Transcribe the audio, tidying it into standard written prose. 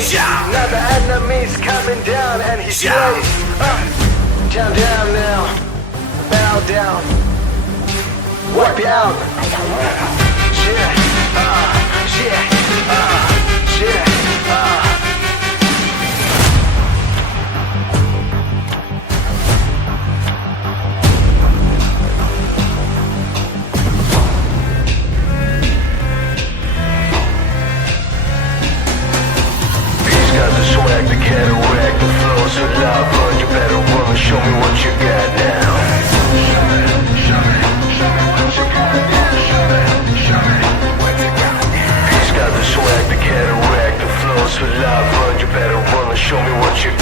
Now the enemy's coming down and he's placed. Down, down now. Bow down. Wipe you out. Yeah, yeah, yeah, He's got the swag, the cataract, the flow so loud, but you better run and show me what you got now. Show me what you got now. Show me what you got now. He's got the swag, the cataract, the flow so loud, but you better run and show me what you got.